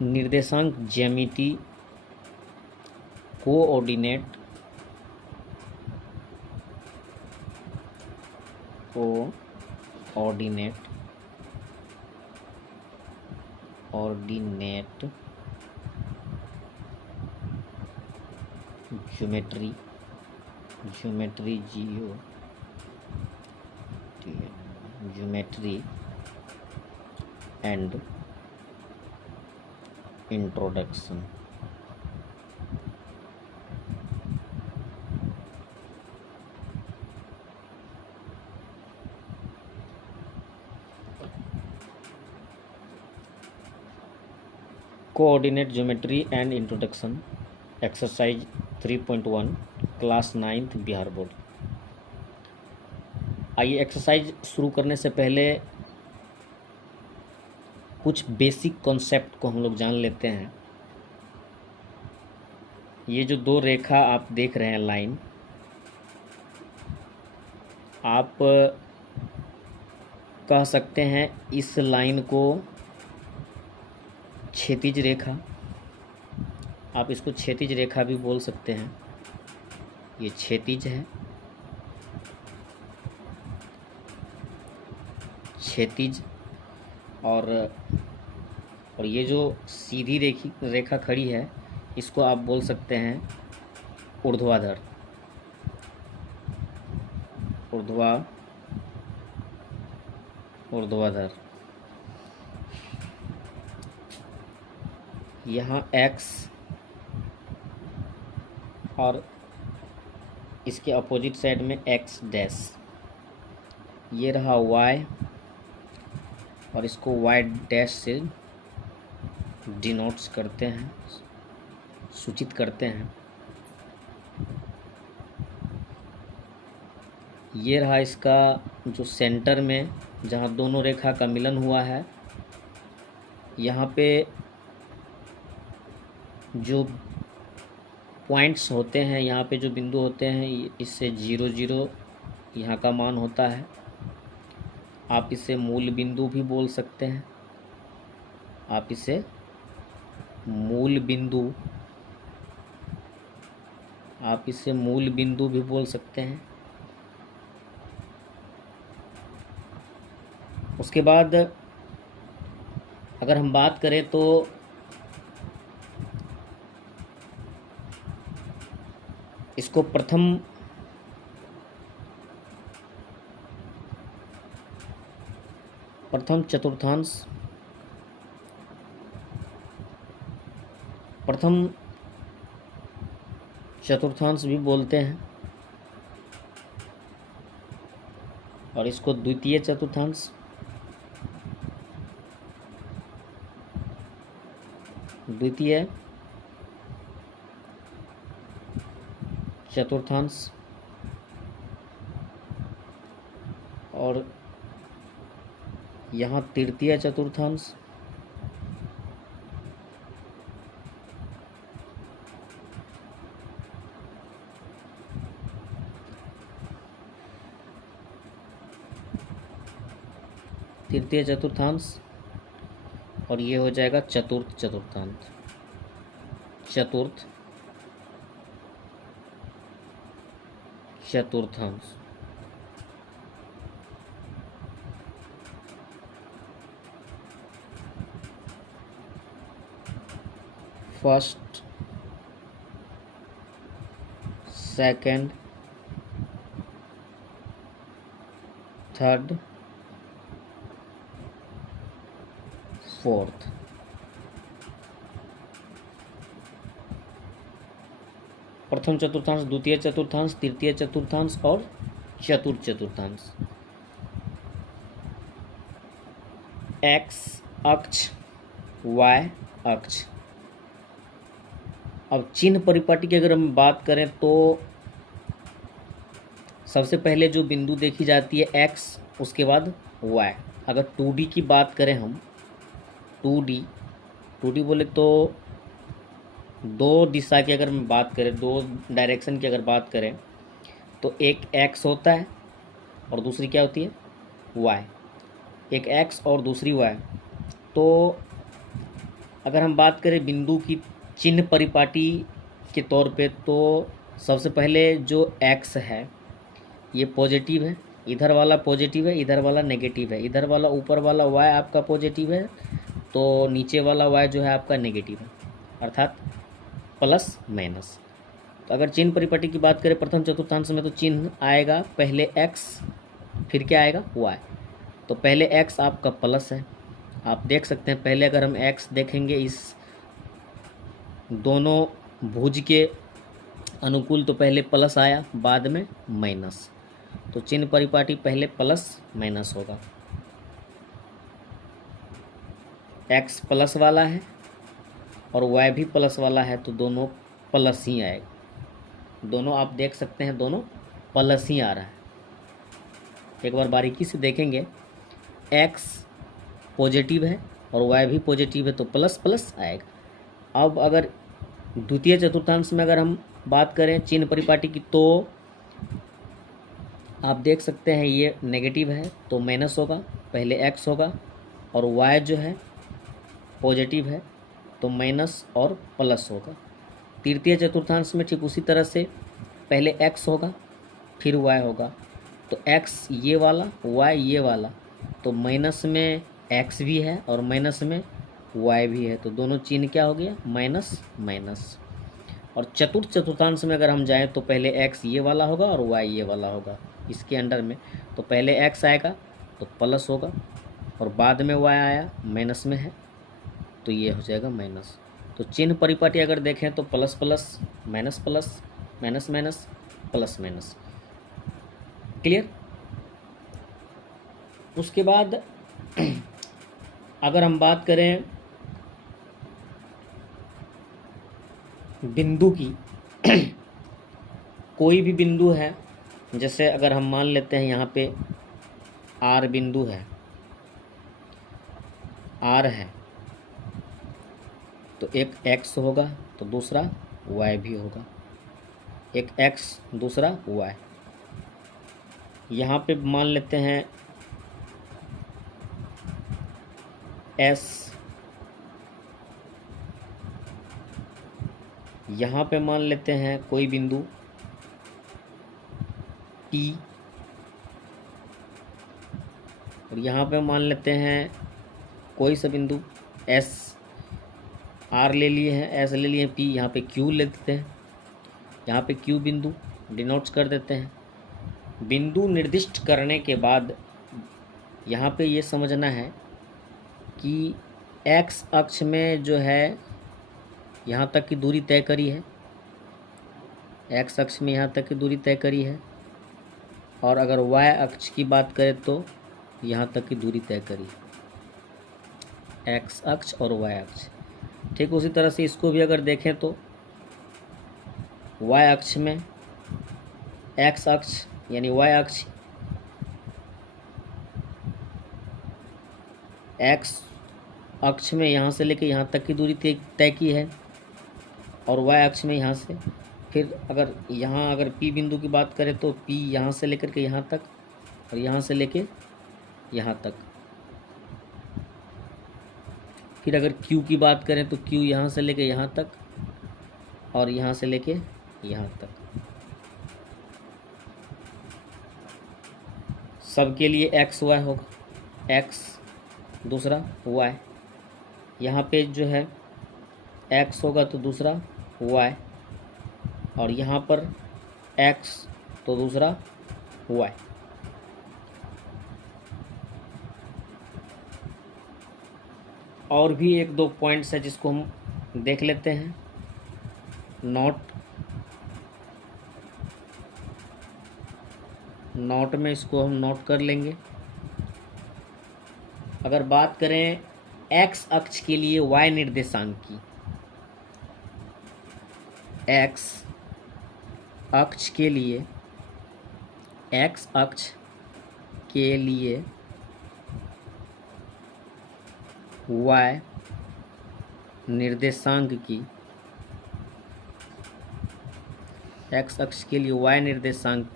निर्देशांक ज्यामिति coordinate geometry and introduction. Coordinate geometry and introduction, exercise 3.1, class 9th Bihar board. आइए exercise शुरू करने से पहले कुछ बेसिक कॉन्सेप्ट को हम लोग जान लेते हैं। ये जो दो रेखा आप देख रहे हैं लाइन, आप कह सकते हैं इस लाइन को क्षैतिज रेखा, आप इसको क्षैतिज रेखा भी बोल सकते हैं। ये क्षैतिज है, क्षैतिज। और ये जो सीधी रेखा खड़ी है इसको आप बोल सकते हैं ऊर्ध्वाधर, ऊर्ध्वाधर। यहाँ x और इसके अपोजिट साइड में x डैश, ये रहा y और इसको y डैश से डिनोट्स करते हैं, सूचित करते हैं। ये रहा इसका जो सेंटर में जहाँ दोनों रेखा का मिलन हुआ है, यहाँ पे जो पॉइंट्स होते हैं, यहाँ पे जो बिंदु होते हैं, इससे 0 0 यहाँ का मान होता है। आप इसे मूल बिंदु भी बोल सकते हैं, आप इसे मूल बिंदु भी बोल सकते हैं। उसके बाद अगर हम बात करें तो इसको प्रथम चतुर्थांश, भी बोलते हैं और इसको द्वितीय चतुर्थांश, और यहाँ तृतीय चतुर्थांश। और ये हो जाएगा चतुर्थ चतुर्थांश। First, second, third, fourth. प्रथम चतुर्थांश, द्वितीय चतुर्थांश, तृतीय चतुर्थांश और चतुर्थ चतुर्थांश। एक्स अक्ष, वाई अक्ष। अब चिन्ह परिपाटी की अगर हम बात करें तो सबसे पहले जो बिंदु देखी जाती है x, उसके बाद y। अगर 2D की बात करें हम, 2D बोले तो दो दिशा की अगर हम बात करें, दो डायरेक्शन की अगर बात करें तो एक x होता है और दूसरी क्या होती है y। एक x और दूसरी y। तो अगर हम बात करें बिंदु की चिन्ह परिपाटी के तौर पे, तो सबसे पहले जो x है ये पॉजिटिव है, इधर वाला पॉजिटिव है, इधर वाला नेगेटिव है, इधर वाला ऊपर वाला y आपका पॉजिटिव है, तो नीचे वाला y जो है आपका नेगेटिव है, अर्थात प्लस माइनस। तो अगर चिन्ह परिपाटी की बात करें प्रथम चतुर्थांश में, तो चिन्ह आएगा पहले x, फिर क्या आएगा y। तो पहले x आपका प्लस है, आप देख सकते हैं। पहले अगर हम x देखेंगे इस दोनों भुज के अनुकूल, तो पहले प्लस आया, बाद में माइनस। तो चिन्ह परिपाटी पहले प्लस माइनस होगा। x प्लस वाला है और y भी प्लस वाला है, तो दोनों प्लस ही आएगा। दोनों आप देख सकते हैं, दोनों प्लस ही आ रहा है। एक बार बारीकी से देखेंगे, x पॉजिटिव है और y भी पॉजिटिव है, तो प्लस प्लस आएगा। अब अगर द्वितीय चतुर्थांश में अगर हम बात करें चिन्ह परिपाटी की, तो आप देख सकते हैं ये नेगेटिव है, तो माइनस होगा, पहले x होगा, और y जो है पॉजिटिव है, तो माइनस और प्लस होगा। तृतीय चतुर्थांश में ठीक उसी तरह से पहले x होगा, फिर y होगा, तो x ये वाला, y ये वाला, तो माइनस में x भी है और माइनस में y भी है, तो दोनों चिन्ह क्या हो गया, माइनस माइनस। और चतुर्थ चतुर्थांश में अगर हम जाएं, तो पहले x ये वाला होगा और y ये वाला होगा इसके अंडर में, तो पहले x आएगा तो प्लस होगा, और बाद में y आया माइनस में है, तो ये हो जाएगा माइनस। तो चिन्ह परिपाटी अगर देखें तो plus plus minus plus, minus minus plus minus. Clear. उसके बाद अगर हम बात करें बिंदु की, कोई भी बिंदु है, जैसे अगर हम मान लेते हैं यहाँ पे R बिंदु है, R है, तो एक x होगा तो दूसरा y भी होगा, एक x दूसरा y। यहाँ पे मान लेते हैं S, यहाँ पे मान लेते हैं कोई बिंदु P, और यहाँ पे मान लेते हैं कोई सा बिंदु S। R ले लिए हैं, S ले लिए हैं, P, यहाँ पे Q ले देते हैं, यहाँ पे Q बिंदु डिनोट कर देते हैं। बिंदु निर्दिष्ट करने के बाद यहाँ पे ये समझना है कि x अक्ष में जो है यहाँ तक की दूरी तय करी है, x अक्ष में यहाँ तक की दूरी तय करी है, और अगर y अक्ष की बात करें तो यहाँ तक की दूरी तय करी है, x अक्ष और y अक्ष। ठीक उसी तरह से इसको भी अगर देखें तो y अक्ष में x अक्ष यानी y अक्ष x अक्ष में यहाँ से लेकर यहाँ तक की दूरी तय की है, और y अक्ष में यहाँ से, फिर अगर यहाँ अगर P बिंदु की बात करें तो P यहाँ से लेकर के यहाँ तक, और यहाँ से लेके यहाँ तक। फिर अगर Q की बात करें तो Q यहाँ से लेके यहाँ तक, और यहाँ से लेके यहाँ तक। सबके लिए x y होगा, x दूसरा y, यहाँ पे जो है x होगा तो दूसरा y, और यहाँ पर x तो दूसरा y। और भी एक दो पॉइंट्स है जिसको हम देख लेते हैं। नोट में इसको हम नोट कर लेंगे। अगर बात करें x अक्ष के लिए y निर्देशांक की, x अक्ष के लिए, x अक्ष के लिए y निर्देशांक की, x अक्ष के लिए y निर्देशांक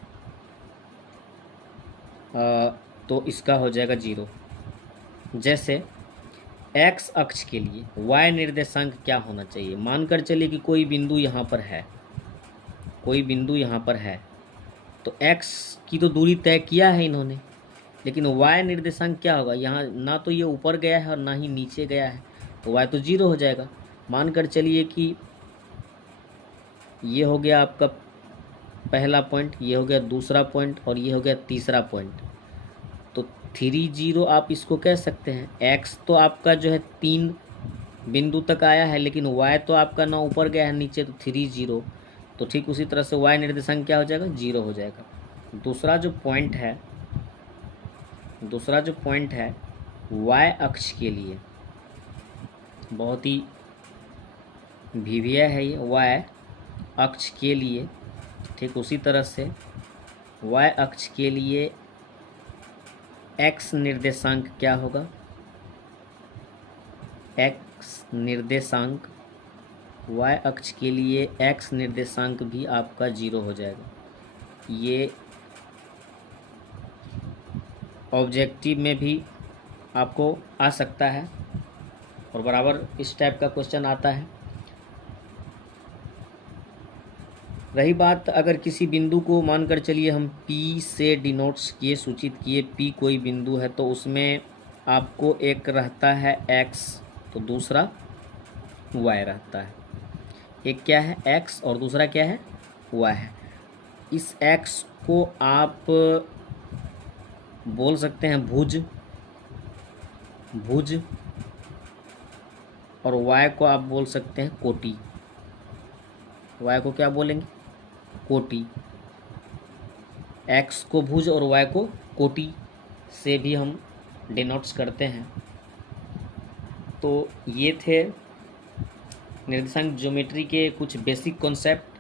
तो इसका हो जाएगा 0। जैसे एक्स अक्ष के लिए वाई निर्देशांक क्या होना चाहिए। मानकर चलिए कि कोई बिंदु यहाँ पर है, कोई बिंदु यहाँ पर है, तो एक्स की तो दूरी तय किया है इन्होंने, लेकिन वाई निर्देशांक क्या होगा। यहाँ ना तो ये ऊपर गया है और ना ही नीचे गया है, तो वाई तो जीरो हो जाएगा। मानकर चलिए कि ये हो गया आपका पहला पॉइंट, ये हो गया दूसरा पॉइंट और ये हो गया तीसरा पॉइंट। तो 30 आप इसको कह सकते हैं। एक्स तो आपका जो है 3 बिंदु तक आया है, लेकिन वाई तो आपका ना ऊपर गया है नीचे, तो 30। तो ठीक उसी तरह से वाई निर्देशांक क्या हो जाएगा, 0 हो जाएगा। दूसरा जो पॉइंट है वाई अक्ष के लिए बहुत ही भिविया है ये। वाई अक्ष के लिए ठीक उसी तरह से वाई अक्ष के लिए एक्स निर्देशांक क्या होगा, एक्स निर्देशांक वाई अक्ष के लिए एक्स निर्देशांक भी आपका 0 हो जाएगा। ये ऑब्जेक्टिव में भी आपको आ सकता है और बराबर इस टाइप का क्वेश्चन आता है। रही बात अगर किसी बिंदु को मानकर चलिए हम P से डिनोट्स किए, सूचित किए, P कोई बिंदु है, तो उसमें आपको एक रहता है x तो दूसरा y रहता है। एक क्या है x और दूसरा क्या है y है। इस x को आप बोल सकते हैं भुज, और y को आप बोल सकते हैं कोटि। y को क्या बोलेंगे, कोटि। x को भुज और y को कोटि से भी हम डिनोट्स करते हैं। तो ये थे निर्देशांक ज्योमेट्री के कुछ बेसिक कॉन्सेप्ट,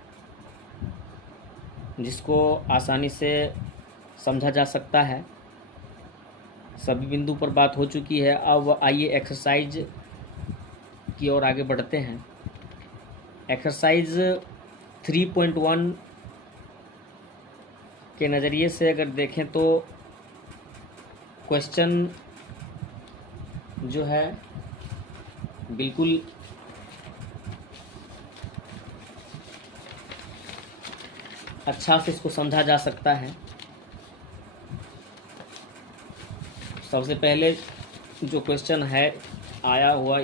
जिसको आसानी से समझा जा सकता है। सभी बिंदु पर बात हो चुकी है। अब आइए एक्सरसाइज की ओर आगे बढ़ते हैं। एक्सरसाइज 3.1 के नज़रिए से अगर देखें तो क्वेश्चन जो है बिल्कुल अच्छा से इसको समझा जा सकता है। सबसे पहले जो क्वेश्चन है आया हुआ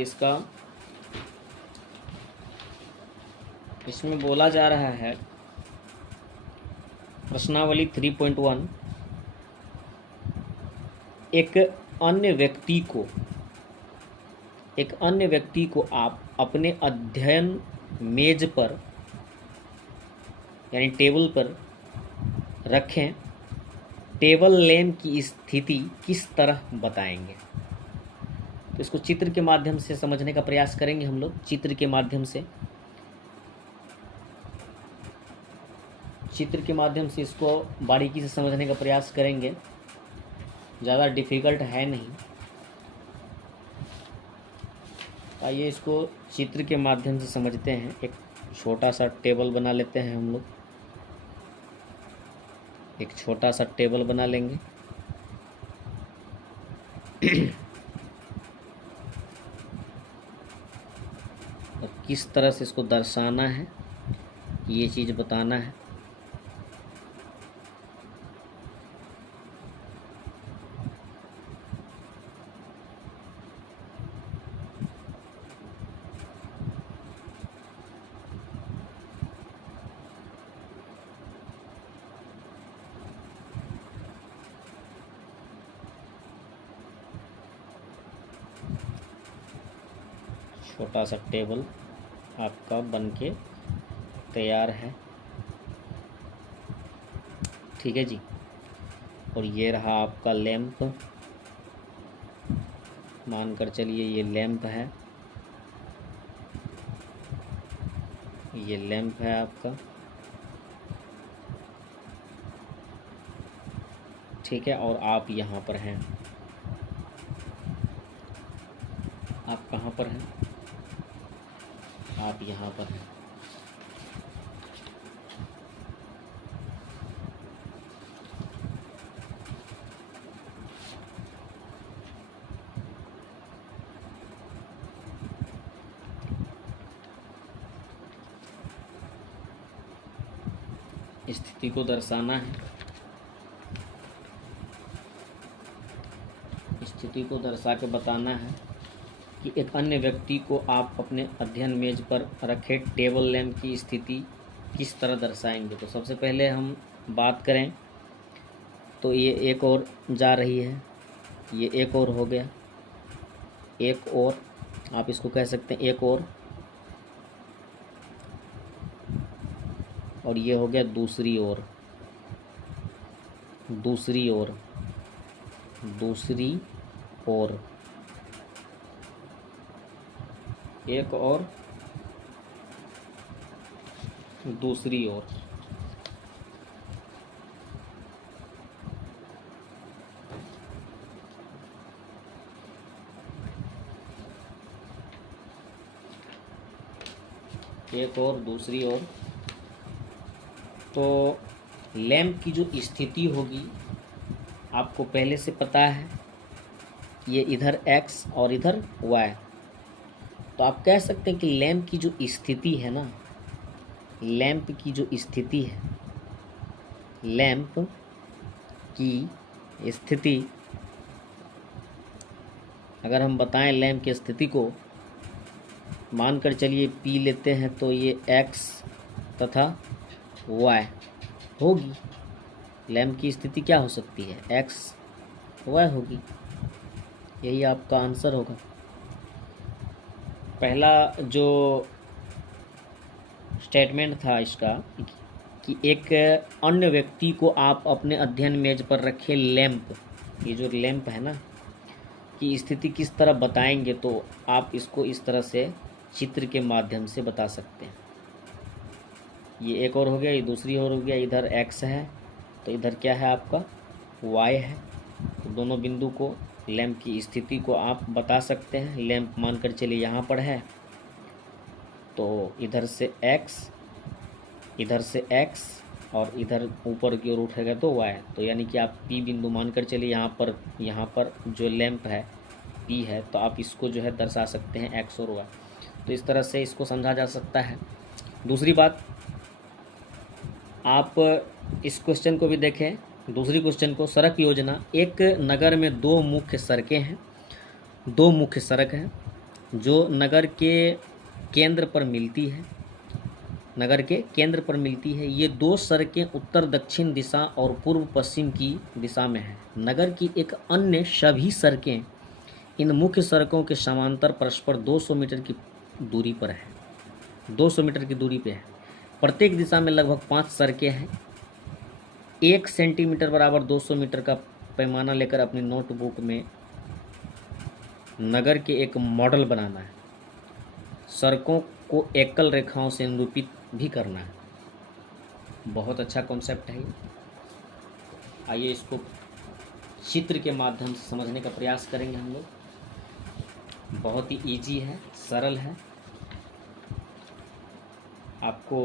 इसमें बोला जा रहा है प्रश्नावली 3.1, एक अन्य व्यक्ति को आप अपने अध्ययन मेज पर यानी टेबल पर रखें, टेबल लैंप की स्थिति किस तरह बताएंगे। तो इसको चित्र के माध्यम से समझने का प्रयास करेंगे हम लोग। चित्र के माध्यम से इसको बारीकी से समझने का प्रयास करेंगे। ज़्यादा डिफ़िकल्ट है नहीं। आइए इसको चित्र के माध्यम से समझते हैं। एक छोटा सा टेबल बना लेते हैं हम लोग। एक छोटा सा टेबल बना लेंगे। और किस तरह से इसको दर्शाना है ये चीज़ बताना है। छोटा सा टेबल आपका बनके तैयार है। ठीक है जी। और ये रहा आपका लैंप। मानकर चलिए ये लैंप है, ये लैंप है आपका। ठीक है। और आप यहाँ पर हैं। आप कहाँ पर हैं, आप यहाँ पर हैं। स्थिति को दर्शाना है। स्थिति को दर्शा के बताना है कि एक अन्य व्यक्ति को आप अपने अध्ययन मेज पर रखे टेबल लैंप की स्थिति किस तरह दर्शाएंगे। तो सबसे पहले हम बात करें तो ये एक और जा रही है, ये एक और हो गया, एक और, आप इसको कह सकते हैं एक और ये हो गया दूसरी ओर, दूसरी ओर, दूसरी ओर, एक और, दूसरी ओर। एक और, दूसरी ओर। तो लैंप की जो स्थिति होगी आपको पहले से पता है, ये इधर x और इधर y। तो आप कह सकते हैं कि लैंप की जो स्थिति है ना, लैंप की जो स्थिति है, लैंप की स्थिति, अगर हम बताएं लैंप की स्थिति को, मानकर चलिए P लेते हैं तो ये x तथा y होगी। लैंप की स्थिति क्या हो सकती है, x y होगी। यही आपका आंसर होगा। पहला जो स्टेटमेंट था इसका कि एक अन्य व्यक्ति को आप अपने अध्ययन मेज पर रखे लैंप, ये जो लैंप है ना, की स्थिति किस तरह बताएंगे, तो आप इसको इस तरह से चित्र के माध्यम से बता सकते हैं। ये एक और हो गया, ये दूसरी और हो गया, इधर x है तो इधर क्या है आपका y है। तो दोनों बिंदु को, लैंप की स्थिति को आप बता सकते हैं। लैंप मानकर चलिए यहाँ पर है तो इधर से x, इधर से x और इधर ऊपर की ओर उठेगा तो y। तो यानी कि आप P बिंदु मानकर चलिए यहाँ पर जो लैंप है P है, तो आप इसको जो है दर्शा सकते हैं x और y। तो इस तरह से इसको समझा जा सकता है। दूसरी बात, आप इस क्वेश्चन को भी देखें, दूसरी क्वेश्चन को। सड़क योजना, एक नगर में दो मुख्य सड़कें हैं, दो मुख्य सड़क हैं जो नगर के केंद्र पर मिलती है, नगर के केंद्र पर मिलती है। ये दो सड़कें उत्तर दक्षिण दिशा और पूर्व पश्चिम की दिशा में हैं। नगर की एक अन्य सभी सड़कें इन मुख्य सड़कों के समांतर परस्पर 200 मीटर की दूरी पर है, 200 मीटर की दूरी पे है। प्रत्येक दिशा में लगभग 5 सड़कें हैं। 1 सेंटीमीटर बराबर 200 मीटर का पैमाना लेकर अपनी नोटबुक में नगर के एक मॉडल बनाना है। सड़कों को एकल रेखाओं से निरूपित भी करना है। बहुत अच्छा कॉन्सेप्ट है ये। आइए इसको चित्र के माध्यम से समझने का प्रयास करेंगे हम लोग। बहुत ही इजी है, सरल है। आपको